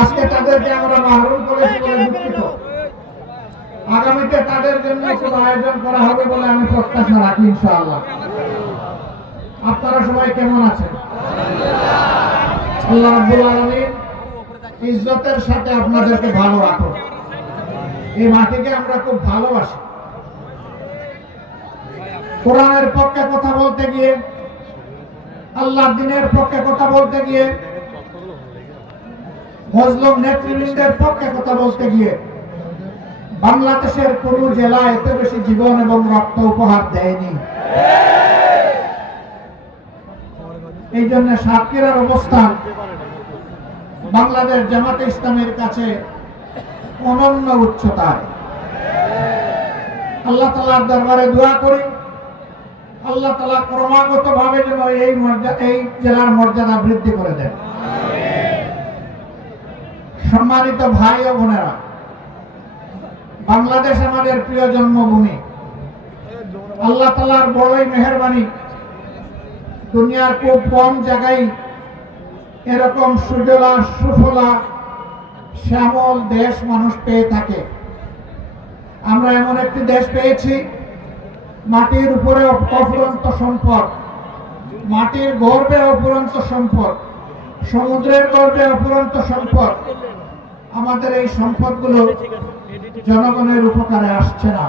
আজকে তাদেরকে আমরা মাহরুম করেছি বলে দুঃখিত। আগামীতে তাদের জন্য কোনো আয়োজন করা হবে বলে আমি প্রত্যাশা রাখি ইনশাআল্লাহ। আপনারা সবাই কেমন আছেন? আল্লাহ রাব্বুল আলামিন ইজ্জতের সাথে আপনাদেরকে ভালো রাখুন। এই মাটিকে আমরা খুব ভালোবাসি। কোরআনের পক্ষে কথা বলতে গিয়ে, আল্লাহর দ্বীনের পক্ষে কথা বলতে গিয়ে, মুসলিম নেতৃবৃন্দের পক্ষে কথা বলতে গিয়ে বাংলাদেশের কোন জেলা এত বেশি জীবন এবং রক্ত উপহার দেয়নি। এই জন্য সাতক্ষীরার অবস্থান বাংলাদেশ জামাতে ইসলামের কাছে অনন্য উচ্চতায়। আল্লাহ তাআলার দরবারে দোয়া করি, আল্লাহ তাআলা ক্রমাগত ভাবে যেন এই জেলার মর্যাদা বৃদ্ধি করে দেন। সম্মানিত ভাই ও বোনেরা, বাংলাদেশ আমাদের প্রিয় জন্মভূমি। আল্লাহ তাআলার বড়ই মেহেরবানি, দুনিয়ার খুব কম জায়গায় এরকম সুজলা সুফলা শ্যামল দেশ মানুষ পেয়ে থাকে। আমরা এমন একটি দেশ পেয়েছি, মাটির উপরে অফুরন্ত সম্পদ, মাটির গর্ভে অফুরন্ত সম্পদ, সমুদ্রের গর্ভে অফুরন্ত সম্পদ। আমাদের এই সম্পদগুলো জনগণের উপকারে আসছে না।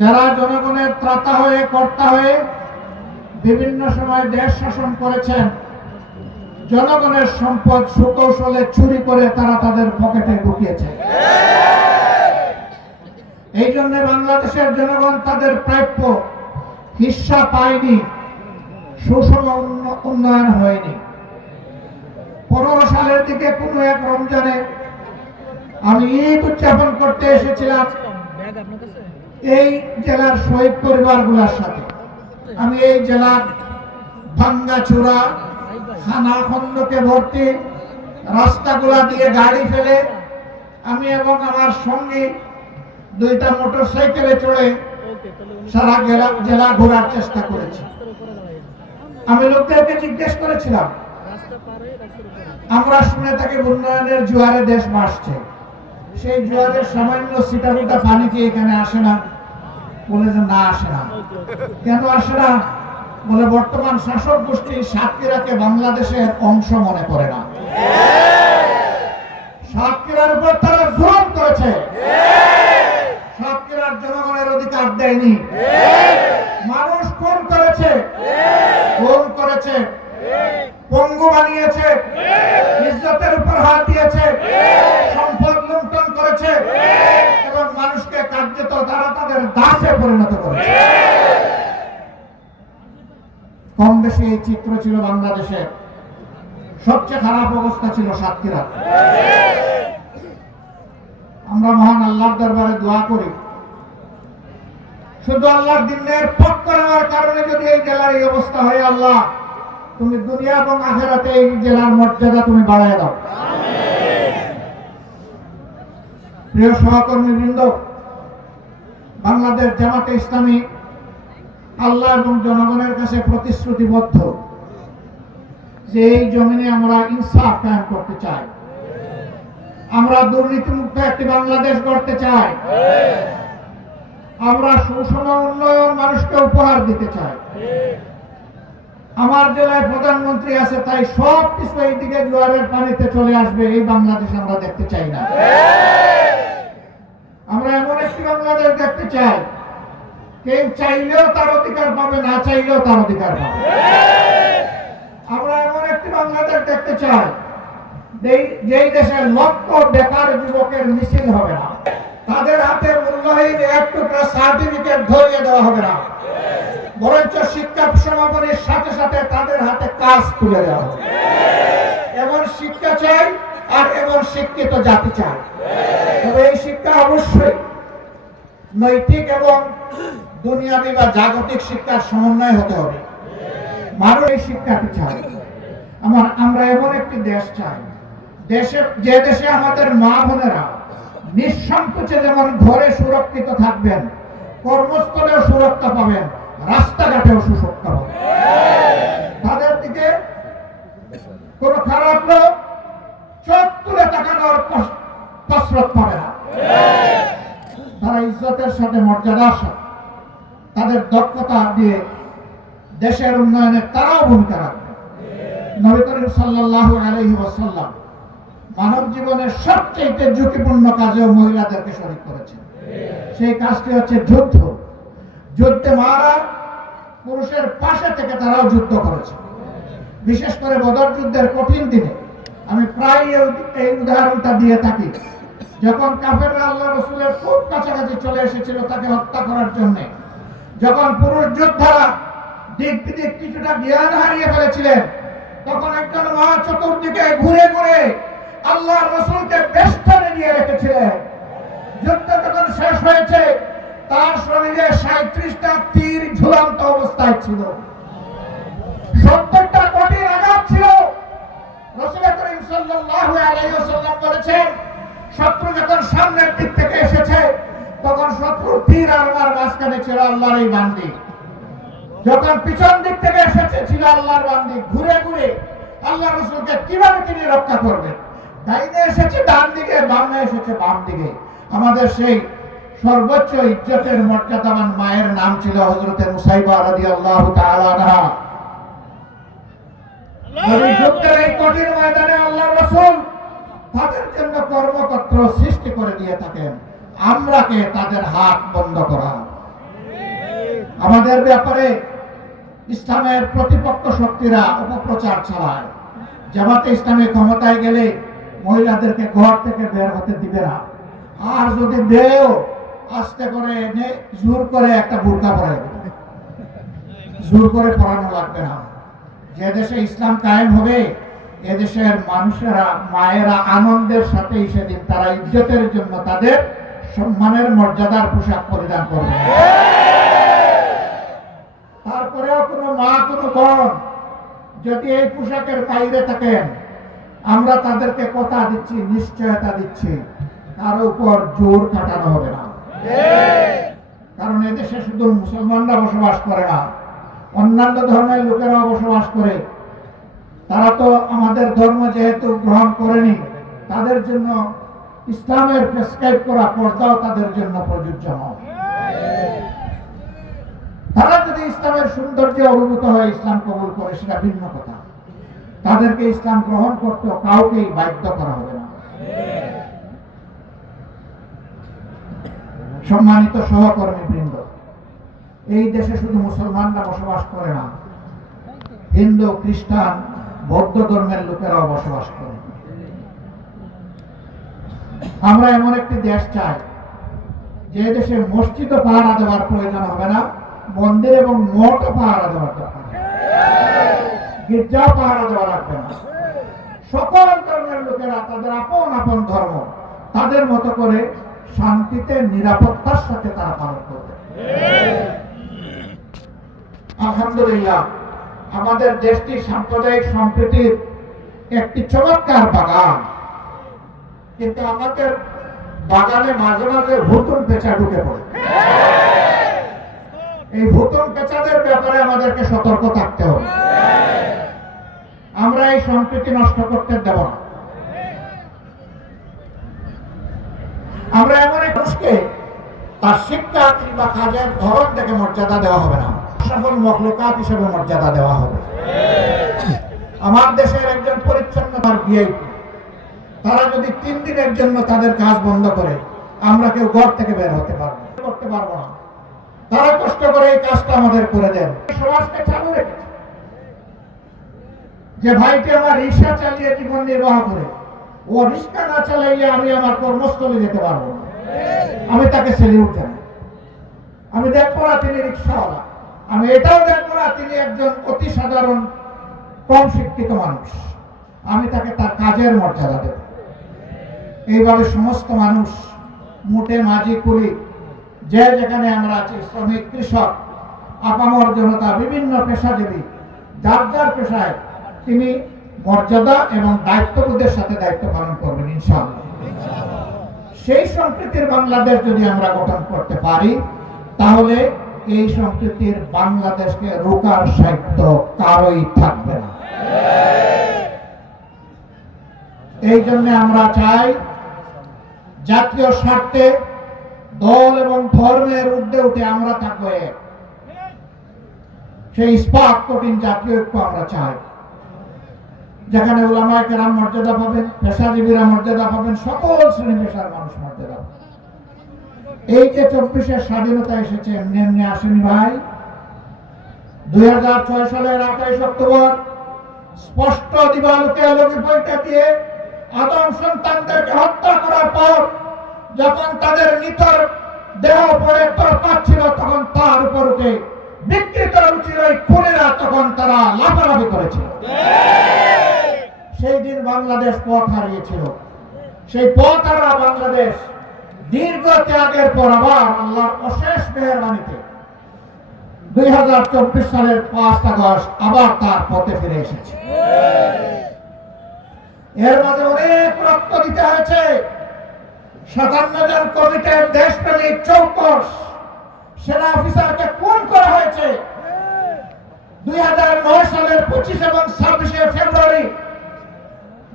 যারা জনগণের ত্রাতা হয়ে কর্তা হয়ে বিভিন্ন সময় দেশ শাসন করেছেন, জনগণের সম্পদ সুকৌশলে চুরি করে তারা তাদের পকেটে ঢুকিয়েছে। এই জন্য বাংলাদেশের জনগণ তাদের প্রাপ্য হিস্সা পায়নি, সুষম উন্নয়ন হয়নি। 15 সালের দিকে কোনো এক রমজানে আমি ঈদ উদযাপন করতে এসেছিলাম এই জেলার শহীদ পরিবারগুলোর সাথে। আমি এই জেলার ভাঙ্গাচুরা খানাখন্দকে ভর্তি রাস্তাগুলা দিয়ে গাড়ি ফেলে আমি এবং আমার সঙ্গী 2টা মোটরসাইকেলে চড়ে সারা জেলা ঘোরার চেষ্টা করেছি। আমি লোকদেরকে জিজ্ঞেস করেছিলাম, আমরা শুনে থাকি উন্নয়নের জোয়ারে দেশ ভাসছে, সেই জোয়ারের সামান্য ছিটাফোঁটা পানি কি এখানে আসে না? বলে যে না, আসে না। কেন আসে না? বলে বর্তমান শাসক গোষ্ঠী সাতক্ষীরাকে বাংলাদেশের অংশ মনে করে না। সাতক্ষীরার উপর তারা জুলুম করেছে, সাতক্ষীরার জনগণের অধিকার দেয়নি। মানুষ খুন করেছে, পঙ্গু বানিয়েছে, ইজ্জতের উপর হাত দিয়েছে, সম্পদ লুণ্ঠন করেছে এবং মানুষকে কার্যত তারা তাদের দাসে পরিণত করেছে। কম বেশি এই চিত্র ছিল বাংলাদেশের। সবচেয়ে খারাপ অবস্থা ছিল সাতক্ষীরা। আমরা মহান আল্লাহর দরবারে দোয়া করি, শুধু আল্লাহর দ্বীনের পক্ষ নেওয়ার কারণে যদি এই জেলার এই অবস্থা হয়, আল্লাহ তুমি দুনিয়া এবং আখিরাতে এই জেলার মর্যাদা তুমি বাড়ায় দাও। প্রিয় সহকর্মীবৃন্দ, বাংলাদেশ জামাতে ইসলামী আল্লাহ এবং জনগণের কাছে প্রতিশ্রুতিবদ্ধ যে এই জমিনে আমরা ইনসাফ কায়েম করতে চাই, আমরা দুর্নীতিমুক্ত একটি বাংলাদেশ গড়তে চাই, আমরা সুষম উন্নয়ন মানুষকে উপহার দিতে চাই। আমার জেলায় প্রধানমন্ত্রী আছে, তাই সব কিছু এই দিকে জোয়ারের পানিতে চলে আসবে, এই বাংলাদেশ আমরা দেখতে চাই না। আমরা এমন একটি বাংলাদেশ দেখতে চাই, কেউ চাইলেও তার অধিকার পাবে, না চাইলেও তার অধিকার পাবে। আমরা এমন একটি বাংলাদেশ দেখতে চাই যেই দেশের লক্ষ বেকার যুবকের মিছিল হবে না, তাদের হাতে মূল্যহীন এক টুকরা সার্টিফিকেট ধরিয়ে দেওয়া হবে না, বরঞ্চ শিক্ষা সমাপনের সাথে সাথে তাদের হাতে কাজ তুলে দেওয়া হবে। এমন শিক্ষা চাই আর এমন শিক্ষিত জাতি চাই। তবে এই শিক্ষা অবশ্যই নৈতিক এবং দুনিয়াবি বা জাগতিক শিক্ষার সমন্বয় হতে হবে। মানুষ এই শিক্ষাটি চাই। আমরা এমন একটি দেশ চাই, যে দেশে আমাদের মা বোনেরা নিঃসংকোচে যেমন ঘরে সুরক্ষিত থাকবেন, কর্মস্থলেও সুরক্ষা পাবেন, রাস্তাঘাটেও সুরক্ষা পাবেন। তাদের দিকে কোনো খারাপ লোক বাঁচানোর কসরত পাবে না। তারা ইজ্জতের সাথে, মর্যাদার সাথে, তাদের দক্ষতা দিয়ে দেশের উন্নয়নে তারাও ভূমিকা রাখবে। নবী করিম সাল্লাল্লাহু আলাইহি ওয়াসাল্লাম মানব জীবনের সবচেয়ে ঝুঁকিপূর্ণ কাজেও মহিলাদেরকে শরীক করেছেন। সেই কাজটি হচ্ছে যুদ্ধ। যুদ্ধে মারা পুরুষের পাশে থেকে তারাও যুদ্ধ করেছে। বিশেষ করে বদর যুদ্ধের কঠিন দিনে আমি প্রায় এই উদাহরণটা দিয়ে থাকি। যখন কাফেররা আল্লাহ রাসূলের খুব কাছাকাছি চলে এসেছিল তাকে হত্যা করার জন্য, যখন পুরুষ যোদ্ধারা দিক বিদিক কিছুটা জ্ঞান হারিয়ে ফেলেছিলেন, তখন একজন মা চতুর্দিকে ঘুরে ঘুরে আল্লাহর রাসূলকে বেষ্টনে নিয়ে রেখেছিলেন। যুদ্ধ যখন শেষ হয়েছে তার শরীরে 37টা তীর ঝুলন্ত অবস্থায় ছিল, 70টা কঠিন আঘাত ছিল। রাসূল করিম সাল্লাল্লাহু আলাইহি ওয়াসাল্লাম বলেছেন, শত্রু যখন সামনের দিক থেকে এসেছে তখন শত্রুর তীর আর আমার মাঝখানে ছিল আল্লাহর এই বান্দি। যখন পিছন দিক থেকে এসেছে ছিল আল্লাহর বান্দি। ঘুরে ঘুরে আল্লাহ রাসূলকে কিভাবে তিনি রক্ষা করবেন? ডাইনে এসেছে ডান দিকে, বামে এসেছে বাম দিকে। আমাদের সেই সর্বোচ্চ ইজ্জতের মর্যাদাবান মায়ের নাম ছিল হযরতে মুসাইবা রাদিয়াল্লাহু তাআলা আনহা। যুদ্ধের এই কঠিন ময়দানে আল্লাহর রাসূল তাদের জন্য কর্মক্ষেত্র সৃষ্টি করে দিয়ে থাকেন। আমরা কে তাদের হাত বন্ধ করা? আমাদের ব্যাপারে ইসলামের প্রতিপক্ষ শক্তিরা অপপ্রচার চালায়। জামাতে ইসলামী ক্ষমতায় গেলে মহিলাদেরকে ঘর থেকে বের হতে দিবে না, আর যদি দেও আস্তে করে এনে জোর করে একটা বোরকা পরাই দেবে। জোর করে পরানো লাগবে না। যে দেশে ইসলাম কায়েম হবে এদেশের মানুষেরা, মায়েরা আনন্দের সাথে সেদিন তারা ইজ্জতের জন্য তাদের সম্মানের মর্যাদার পোশাক পরিধান করবে। তারপরেও কোনো মা, কোনো বোন যদি এই পোশাকের বাইরে থাকেন, আমরা তাদেরকে কথা দিচ্ছি, নিশ্চয়তা দিচ্ছি, তার উপর জোর খাটানো হবে না। কারণ এদেশে শুধু মুসলমানরা বসবাস করে না, অন্যান্য ধর্মের লোকেরাও বসবাস করে। তারা তো আমাদের ধর্ম যেহেতু গ্রহণ করেনি, তাদের জন্য ইসলামের প্রেসক্রাইব করা পর্দাও তাদের জন্য প্রযোজ্য নয়। তারা যদি ইসলামের সৌন্দর্য অভিভূত হয়, ইসলাম কবুল করে, সেটা ভিন্ন কথা। তাদেরকে ইসলাম গ্রহণ করতে কাউকেই বাধ্য করা হবে না। সম্মানিত সহকর্মী বৃন্দ, এই দেশে শুধু মুসলমানরা বসবাস করে না, হিন্দু, খ্রিস্টান, বৌদ্ধ ধর্মের লোকেরাও বসবাস করে। আমরা এমন একটি দেশ চাই যে দেশে মসজিদও পাহারা দেওয়ার প্রয়োজন হবে না, মন্দির এবং মঠও পাহারা দেওয়ার দরকার, গির্জাও পাহারা দেওয়া লাগবে না। সকল ধর্মের লোকেরা তাদের আপন আপন ধর্ম তাদের মতো করে শান্তিতে, নিরাপত্তার সাথে তারা পালন করবে। আলহামদুলিল্লাহ, আমাদের দেশটি সাম্প্রদায়িক সম্প্রীতির একটি চমৎকার বাগান, কিন্তু আমাদের বাগানে মাঝে মাঝে ভুতুম পেঁচা ঢুকে পড়ে। এই ভুতুম পেঁচাদের ব্যাপারে আমাদেরকে সতর্ক থাকতে হবে। আমরা এই সম্প্রীতি নষ্ট করতে দেব না। আমরা এমন এক মানুষকে তার শিক্ষা কিংবা কাজের ধরন থেকে মর্যাদা দেওয়া হবে না, সফল মখলুকাত হিসেবে মর্যাদা দেওয়া হবে। আমার দেশের একজন পরিচ্ছন্নতার ভিআইপি, তারা যদি 3 দিনের জন্য তাদের কাজ বন্ধ করে, আমরা কেউ ঘর থেকে বের করতে পারবো না। তারা কষ্ট করে এই কাজটা আমাদের করে দেন। সমাজকে চালু রেখেছে যে ভাইটি আমার রিক্সা চালিয়ে জীবন নির্বাহ করে, ও রিক্সা না চালাইলে আমি আমার কর্মস্থলে যেতে পারবো না। আমি তাকে সেলিউট জানাই। আমি দেখবো না তিনি রিক্সাওয়ালা, আমি এটাও দেখবো না তিনি একজন অতি সাধারণ কম শিক্ষিত মানুষ। আমি তাকে তার কাজের মর্যাদা দেব। এইভাবে সমস্ত মানুষ, মুটে মাঝি, কুলি, যে যেখানে আমরা আছি, শ্রমিক, কৃষক, আপামর জনতা, বিভিন্ন পেশাজীবী, যার যার পেশায় তিনি মর্যাদা এবং দায়িত্ববোধের সাথে দায়িত্ব পালন করবেন ইনশাআল্লাহ। সেই সম্প্রীতির বাংলাদেশ যদি আমরা গঠন করতে পারি, তাহলে এই সম্প্রীতির বাংলাদেশকে রোকার সাধ্য কারোই থাকবে না। এই জন্য আমরা চাই জাতীয় স্বার্থে দল এবং ধর্মের ঊর্ধ্বে উঠে আমরা থাকবো এক। সেই ইস্পাত কঠিন জাতীয় ঐক্য আমরা চাই, যেখানে উলামায়ে কেরাম মর্যাদা পাবেন, পেশাজীবীরা মর্যাদা পাবেন, সকল শ্রেণী পেশার মানুষ মর্যাদা পাবেন। এই যে 24-এর স্বাধীনতা এসেছে এমনি এমনি আসেনি ভাই। 2006 সালের 28 অক্টোবর স্পষ্ট দিবালোকে আলোকে বইটা দিয়ে আদম সন্তানদেরকে হত্যা করার পর যখন তাদের নিথর দেহ পড়ে তড়পাচ্ছিল, তখন তার উপর উঠে বিকৃত রুচির ওই খুনেরা তখন তারা লাফালাফি করেছিল। সেই দিন বাংলাদেশ পথ হারিয়েছিল। সেই পথ হারা বাংলাদেশ দীর্ঘ ত্যাগের পর আবার আল্লাহর অশেষ মেহেরবানিতে 2024 সালের 5 আগস্ট আবার তার পথে ফিরে এসেছে। এর মাঝে অনেক রক্ত দিতে হয়েছে। 57 জন কমিটির দেশপ্রেমিক 24 সেনা অফিসারকে খুন করা হয়েছে 2009 সালের 25 এবং 26 ফেব্রুয়ারি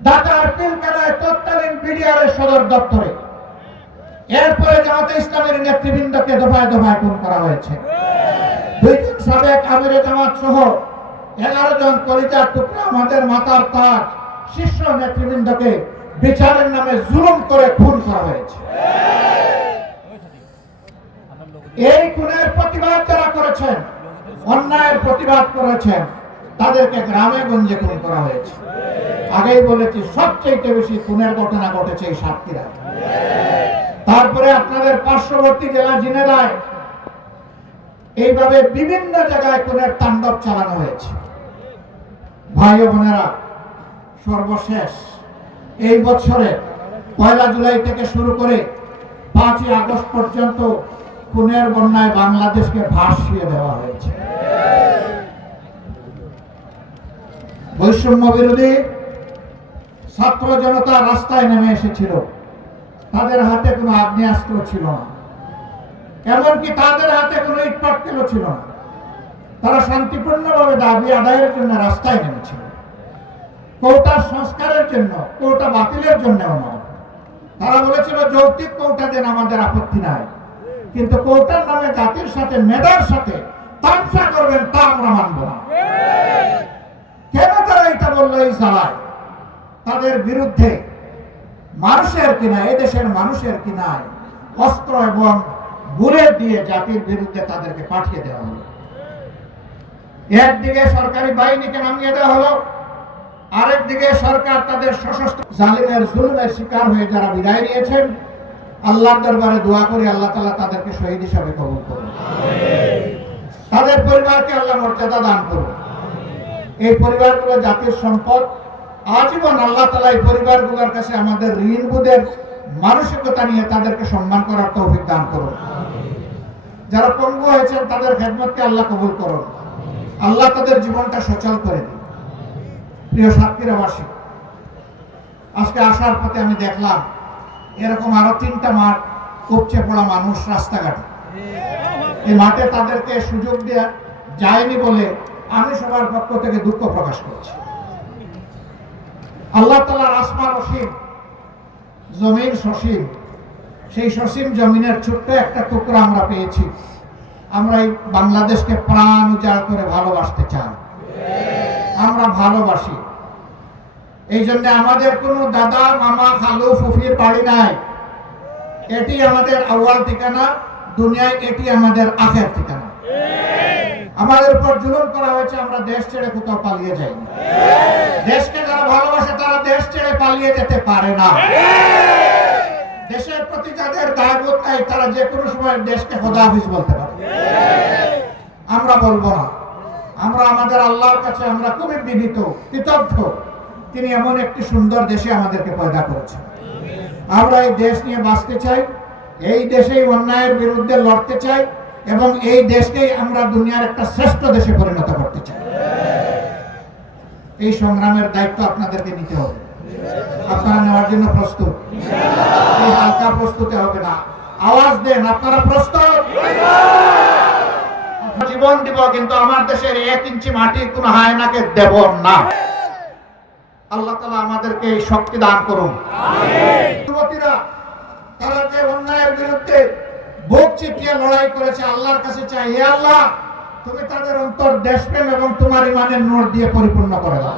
ঢাকার পিলখানায় তৎকালীন বিডিআরের সদর দপ্তরে। এরপরে জামাতে ইসলামের নেতৃবৃন্দকে দফায় দফায় খুন করা হয়েছে। 2 জন সাবেক আমিরে জামাত সহ 11 জন কলিজার টুকরা আমাদের মাথার তাজ শীর্ষ নেতৃবৃন্দকে বিচারের নামে জুলুম করে খুন করা হয়েছে। এই খুনের প্রতিবাদ যারা করেছেন, অন্যায়ের প্রতিবাদ করেছেন, তাদেরকে গ্রামে গঞ্জে খুন করা হয়েছে। আগেই বলেছি সবচেয়ে বেশি খুনের ঘটনা ঘটেছে এই সাতক্ষীরায়। তারপরে আপনাদের পার্শ্ববর্তী জেলা ঝিনাইদহে এইভাবে বিভিন্ন জায়গায় খুনের তাণ্ডব চালানো হয়েছে। ভাই ও বোনেরা, সর্বশেষ এই বছরে 1 জুলাই থেকে শুরু করে 5 আগস্ট পর্যন্ত খুনের বন্যায় বাংলাদেশকে ভাসিয়ে দেওয়া হয়েছে। বৈষম্য বিরোধী ছাত্র জনতা রাস্তায় নেমে এসেছিল। তাদের হাতে কোনো আগ্নেয়াস্ত্র ছিল না, এমনকি তাদের হাতে কোনো ইটপাটকেল ছিল না। তারা শান্তিপূর্ণভাবে দাবি আদায়ের জন্য রাস্তায় নেমেছিল। কোটা সংস্কারের জন্য, কোটা বাতিলের জন্য নয়। তারা বলেছিল যৌক্তিক কোটা দেন, আমাদের আপত্তি নাই, কিন্তু কোটার নামে জাতির সাথে মেধার সাথে তামসা করবেন তা আমরা মানব না। কেন তারা এটা বললো? এই চালায় তাদের বিরুদ্ধে মানুষের কিনা, এদেশের মানুষের কিনায় অস্ত্র এবং বুলেট দিয়ে জাতির বিরুদ্ধে তাদেরকে পাঠিয়ে দেওয়া হলো। একদিকে সরকারি বাহিনীকে নামিয়ে দেওয়া হলো, আরেকদিকে সরকার তাদের সশস্ত্র জালিমের জুলুমের শিকার হয়ে যারা বিদায় নিয়েছেন, আল্লাহর দরবারে দোয়া করি আল্লাহ তাআলা তাদেরকে শহীদ হিসাবে কবুল করুন। তাদের পরিবারকে আল্লাহ মর্যাদা দান করুন। এই পরিবারগুলো জাতির সম্পদ। আজীবন আল্লাহ তাআলা এই পরিবারগুলোর কাছে আমাদের ঋণবোধের মানসিকতা নিয়ে তাদেরকে সম্মান করার তৌফিক দান করুন। যারা পঙ্গু হয়েছেন তাদের খেদমতকে আল্লাহ কবুল করুন। আল্লাহ তাদের জীবনটা সচল করে দিন। প্রিয় সাতক্ষীরাবাসী, আজকে আসার পথে আমি দেখলাম এরকম আরো 3টা মাঠ উপচে পড়া মানুষ রাস্তাঘাটে। এই মাঠে তাদেরকে সুযোগ দেওয়া যায়নি বলে আমি সবার পক্ষ থেকে দুঃখ প্রকাশ করছি। আল্লাহ তাআলার আসমান অসীম, জমিন সসীম। সেই সসীম জমিনের ছোট্ট একটা টুকরা আমরা পেয়েছি। আমরা এই বাংলাদেশকে প্রাণ উজাড় করে ভালোবাসতে চাই। আমরা ভালোবাসি। এই জন্য আমাদের কোনো দাদা, মামা, খালু, ফুফির বাড়ি নাই। এটি আমাদের আউয়াল ঠিকানা, দুনিয়ায় এটি আমাদের আখের ঠিকানা। আমাদের উপর জুলুম করা হয়েছে, আমরা দেশ ছেড়ে কোথাও পালিয়ে যাই। দেশকে যারা ভালোবাসে তারা দেশ ছেড়ে পালিয়ে যেতে পারে না। দেশের প্রতি যাদের দায়বোধ নাই তারা যে কোনো সময় দেশকে খোদা হাফিজ বলতে পারে। আমরা বলবো না। আমরা আমাদের আল্লাহর কাছে আমরা খুবই বিনীত, কৃতজ্ঞ। তিনি এমন একটি সুন্দর দেশে আমাদেরকে পয়দা করেছেন। আমরা এই দেশ নিয়ে বাঁচতে চাই, এই দেশেই অন্যায়ের বিরুদ্ধে লড়তে চাই এবং এই দেশকেই আমরা দুনিয়ার একটা শ্রেষ্ঠ দেশে পরিণত করতে চাই। এই সংগ্রামের দায়িত্ব আপনাদেরকে নিতে হবে। আপনারা নেওয়ার জন্য প্রস্তুত? এই হালকা প্রস্তুতি হবে না। আওয়াজ দেন, আপনারা প্রস্তুত? জীবন দিব, কিন্তু আমার দেশের 1 ইঞ্চি মাটি কোন হায়নাকে দেব না। আল্লাহ তাআলা আমাদেরকে এই শক্তি দান করুন। যুবতীরা তারা যে অন্যায়ের বিরুদ্ধে বুক চিতিয়ে লড়াই করেছে, আল্লাহর কাছে চাই, হে আল্লাহ তুমি তাদের অন্তর দেশপ্রেম এবং তোমার ইমানের নূর দিয়ে পরিপূর্ণ করে দাও।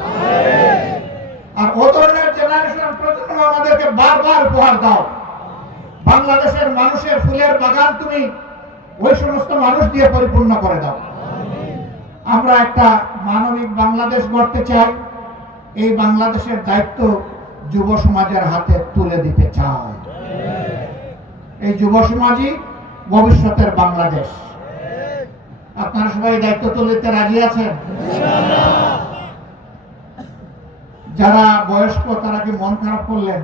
আর ও ধরনের জেনারেশন প্রজন্ম আমাদেরকে বারবার উপহার দাও। বাংলাদেশের মানুষের ফুলের বাগান তুমি ওই সমস্ত মানুষ দিয়ে পরিপূর্ণ করে দাও। আমরা একটা মানবিক বাংলাদেশ গড়তে চাই। এই বাংলাদেশের দায়িত্ব যুব সমাজের হাতে তুলে দিতে চাই। এই যুব সমাজই ভবিষ্যতের বাংলাদেশ। আপনারা সবাই দায়িত্ব তুলে দিতে রাজি আছেন? যারা বয়স্ক তারা কি মন খারাপ করলেন?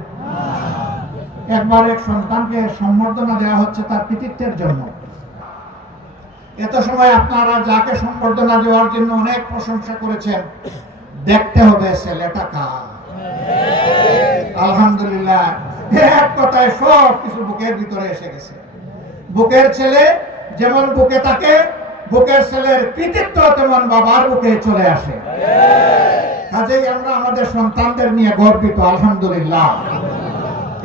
একবার এক সন্তানকে সম্বর্ধনা দেওয়া হচ্ছে তার কৃতিত্বের জন্য। এত সময় আপনারা যাকে সম্বর্ধনা দেওয়ার জন্য অনেক প্রশংসা করেছেন, দেখতে হবে ছেলেটা কার। আলহামদুলিল্লাহ, এক কথায় সব কিছু বুকের ভিতরে এসে গেছে। বুকের ছেলে যেমন বুকে থাকে, বুকের ছেলের কৃতিত্ব তেমন বাবার বুকে চলে আসে। কাজেই আমরা আমাদের সন্তানদের নিয়ে গর্বিত। আলহামদুলিল্লাহ,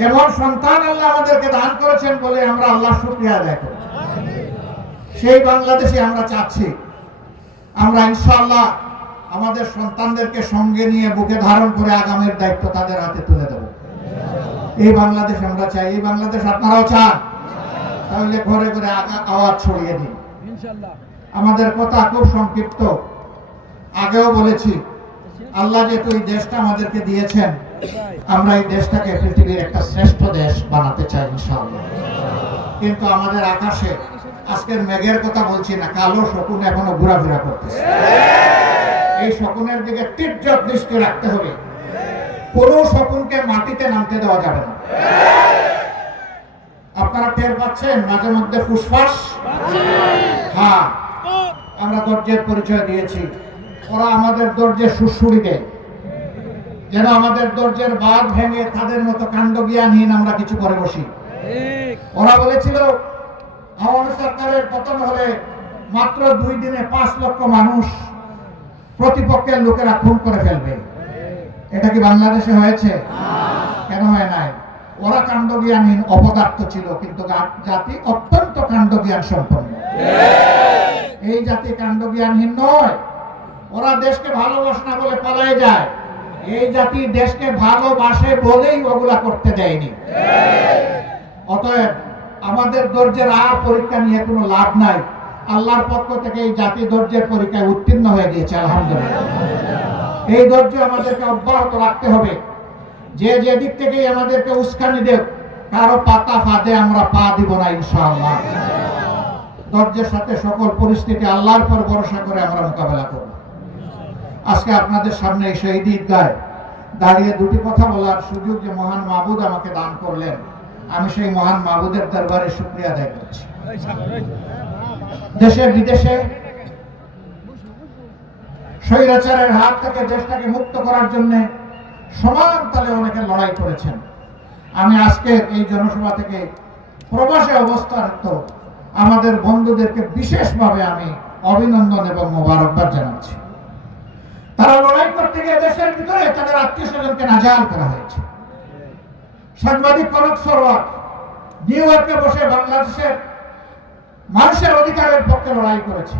এমন সন্তান আল্লাহ আমাদেরকে দান করেছেন বলে আমরা আল্লাহর শুকরিয়া আদায় করি। সেই বাংলাদেশে আমরা চাচ্ছি। আমরা ইনশাআল্লাহ আমাদের সন্তানদেরকে সঙ্গে নিয়ে বুকে ধারণ করে আগামীর দায়িত্ব তাদের হাতে তুলে দেব। এই বাংলাদেশ আমরা চাই। এই বাংলাদেশ আপনারাও চান? তাহলে ঘরে ঘরে আওয়াজ ছড়িয়ে দিন। আমাদের কথা খুব সংক্ষিপ্ত। আগেও বলেছি, আল্লাহ যেহেতু এই দেশটা আমাদেরকে দিয়েছেন, আমরা এই দেশটাকে পৃথিবীর একটা শ্রেষ্ঠ দেশ বানাতে চাই ইনশাআল্লাহ। কিন্তু আমাদের আকাশে আজকের মেঘের কথা বলছি না, কালো শকুন এখনো ঘোরাফেরা করতেছে। এই শকুনের দিকে তীব্র দৃষ্টি রাখতে হবে। কোনো শকুনকে মাটিতে নামতে দেওয়া যাবে না। আপনারা টের পাচ্ছেন মাঝে মধ্যে ফুসফাস? হ্যাঁ, আমরা ধৈর্যের পরিচয় দিয়েছি। ওরা আমাদের ধৈর্যের সুড়সুড়ি দেয়, যেন আমাদের ধৈর্যের বাঁধ ভেঙে তাদের মতো কাণ্ডজ্ঞানহীন আমরা কিছু করে বসি। ওরা বলেছিল আওয়ামী সরকারের পতন হলে মাত্র 2 দিনে 5 লক্ষ মানুষ প্রতিপক্ষের লোকেরা খুন করে ফেলবে। এটা কি বাংলাদেশে হয়েছে? কেন হয় নাই? ওরা কাণ্ডজ্ঞানহীন অপদার্থ ছিল, কিন্তু জাতি অত্যন্ত কাণ্ডজ্ঞান সম্পন্ন। এই জাতি কাণ্ডজ্ঞানহীন নয়। ওরা দেশকে ভালোবাসে না বলে পালায় যায়। এই জাতি দেশকে ভালোবাসে বলেই ওগুলা করতে দেয়নি। অতএব আমাদের ধৈর্যের আর পরীক্ষা নিয়ে কোনো লাভ নাই। আল্লাহর পক্ষ থেকে এই জাতি ধৈর্যের পরীক্ষায় উত্তীর্ণ হয়ে গিয়েছে আলহামদুলিল্লাহ। এই ধৈর্য আমাদেরকে অব্যাহত রাখতে হবে। যে দিক থেকেই আমাদেরকে উস্কানি দেব, কারো পাতা ফাঁদে আমরা পা দিব না ইনশাআল্লাহ। ধৈর্যের সাথে সকল পরিস্থিতি আল্লাহর পর ভরসা করে আমরা মোকাবেলা করব। আজকে আপনাদের সামনে এই শহীদ ঈদগাহে দাঁড়িয়ে দুটি কথা বলার সুযোগ যে মহান মাবুদ আমাকে দান করলেন, আমি সেই মহান মাবুদের দরবারে শুকরিয়া আদায় করছি। দেশে বিদেশে স্বৈরাচারের হাত থেকে দেশটাকে মুক্ত করার জন্য সমান তালে অনেকে লড়াই করেছেন। আমি আজকে এই জনসভা থেকে প্রবাসে অবস্থানরত আমাদের বন্ধুদেরকে বিশেষভাবে আমি অভিনন্দন এবং মোবারকবাদ জানাচ্ছি। তারা লড়াই করতে গিয়ে দেশের ভিতরে তাদের আত্মীয় স্বজনকে নাজাল করা হয়েছে। সাংবাদিক কনক সরোয়ার নিউ ইয়র্কে বসে বাংলাদেশের মানুষের অধিকারের পক্ষে লড়াই করেছে।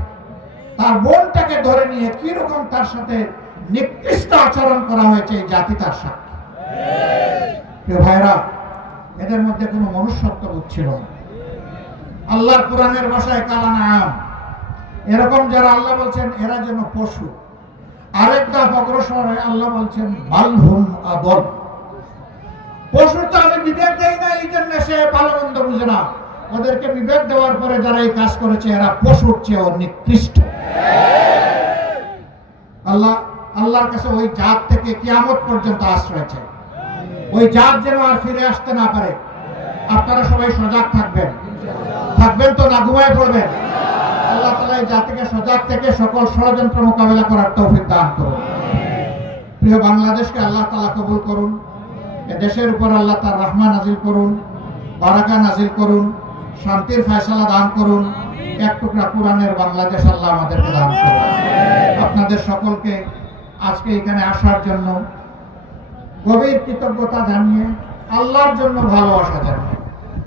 তার বোনটাকে ধরে নিয়ে কি রকম তার সাথে নিকৃষ্ট আচরণ করা হয়েছে এই জাতি তার সাথে। প্রিয় ভাইরা, এদের মধ্যে কোনো মনুষ্যত্ব ছিল না। আল্লাহর কোরআনের ভাষায় কালানাম, এরকম যারা আল্লাহ বলছেন এরা যেন পশু। আরেক ধাপ অগ্রসর হয়ে আল্লাহ বলছেন বালহুম আদল। পশু তো আমি বিবেক দেই না, এই জন্য সে ভালো মন্দ বুঝে না। ওদেরকে বিবেক দেওয়ার পরে যারা এই কাজ করেছে এরা পশুর চেয়েও নিকৃষ্ট। আল্লাহর কাছে ওই জাত থেকে কিয়ামত পর্যন্ত আশ্রয় চাই। ওই জাত যেন আর ফিরে আসতে না পারে। আপনারা সবাই সজাগ থাকবেন তো না ঘুমায় পড়বেন? আল্লাহ তাআলা এই জাতিকে সজাগ থেকে সকল ষড়যন্ত্র মোকাবেলা করার তৌফিক দান করুন। প্রিয় বাংলাদেশকে আল্লাহ তাআলা কবুল করুন। এ দেশের উপর আল্লাহ তার রহমত নাজিল করুন, বারাকা নাজিল করুন, শান্তির ফয়সালা দান করুন। এক টুকরা কোরআনের বাংলাদেশ আল্লাহ আমাদেরকে দান করুন। আপনাদের সকলকে আজকে এখানে আসার জন্য গভীর কৃতজ্ঞতা জানিয়ে আল্লাহর জন্য ভালোবাসা জানিয়ে,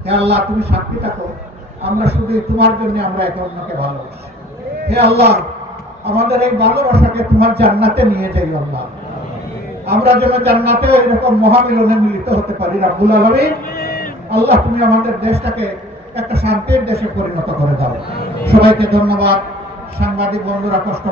হে আল্লাহ তুমি সাক্ষী থাকো, আমরা শুধু তোমার জন্য আমরা একে অন্যকে ভালোবাসি। হে আল্লাহ, আমাদের এই ভালোবাসাকে তোমার জান্নাতে নিয়ে যাই আল্লাহ, আমরা যেন জান্নাতেও এরকম মহামিলনে মিলিত হতে পারি রাব্বুল আলামিন। আল্লাহ তুমি আমাদের দেশটাকে একটা শান্তির দেশে পরিণত করে দাও। সবাইকে ধন্যবাদ। সাংবাদিক বন্ধুরা কষ্ট